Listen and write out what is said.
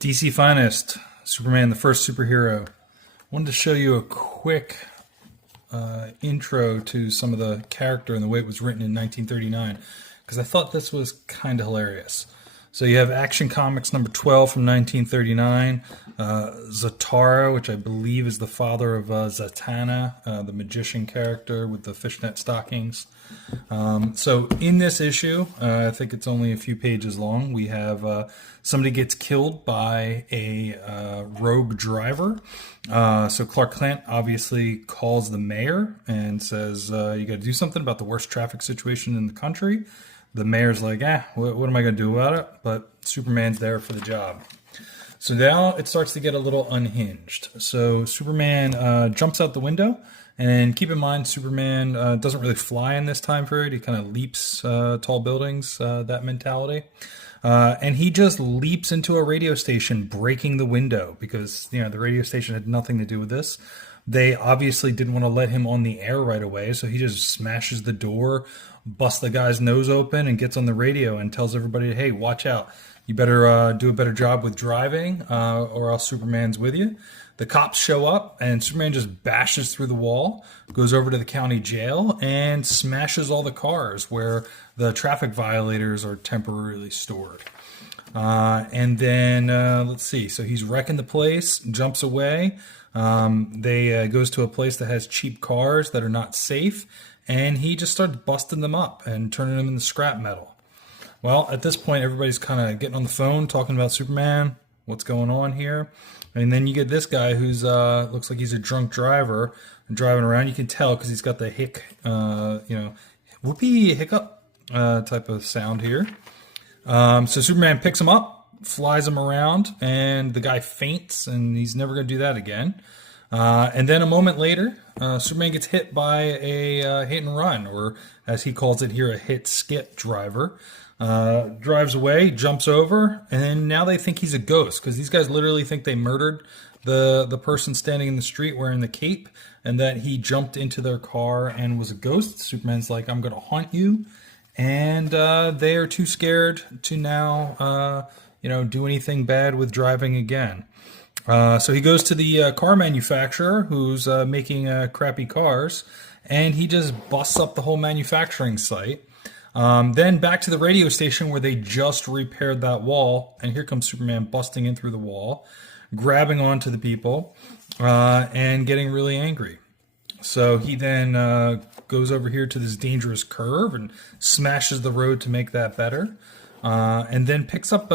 DC Finest, Superman, the first superhero. Wanted to show you a quick intro to some of the character and the way it was written in 1939, because I thought this was kind of hilarious. So you have Action Comics number 12 from 1939, Zatara, which I believe is the father of Zatanna, the magician character with the fishnet stockings. So in this issue, I think it's only a few pages long, we have somebody gets killed by a rogue driver. So Clark Kent obviously calls the mayor and says, you got to do something about the worst traffic situation in the country. The mayor's like, what am I going to do about it? But Superman's there for the job. So now it starts to get a little unhinged. So Superman jumps out the window. And keep in mind, Superman doesn't really fly in this time period. He kind of leaps tall buildings, that mentality. And he just leaps into a radio station, breaking the window because, the radio station had nothing to do with this. They obviously didn't want to let him on the air right away, so he just smashes the door, busts the guy's nose open, and gets on the radio and tells everybody, hey, watch out. You better do a better job with driving, or else Superman's with you. The cops show up, and Superman just bashes through the wall, goes over to the county jail, and smashes all the cars where the traffic violators are temporarily stored. And then, let's see, so he's wrecking the place, jumps away. They goes to a place that has cheap cars that are not safe, and he just starts busting them up and turning them into scrap metal. Well, at this point, everybody's kind of getting on the phone, talking about Superman, what's going on here. And then you get this guy who's looks like he's a drunk driver and driving around. You can tell because he's got the whoopee hiccup type of sound here. So Superman picks him up, flies him around, and the guy faints, and he's never going to do that again. And then a moment later, Superman gets hit by a hit and run, or as he calls it here, a hit skip driver. Drives away, jumps over, and then now they think he's a ghost, because these guys literally think they murdered the person standing in the street wearing the cape, and that he jumped into their car and was a ghost. Superman's like, I'm going to haunt you. And they are too scared to now do anything bad with driving again. So he goes to the car manufacturer who's making crappy cars, and he just busts up the whole manufacturing site. Then back to the radio station where they just repaired that wall, and here comes Superman busting in through the wall, grabbing onto the people, and getting really angry. So he then goes over here to this dangerous curve and smashes the road to make that better, and then picks up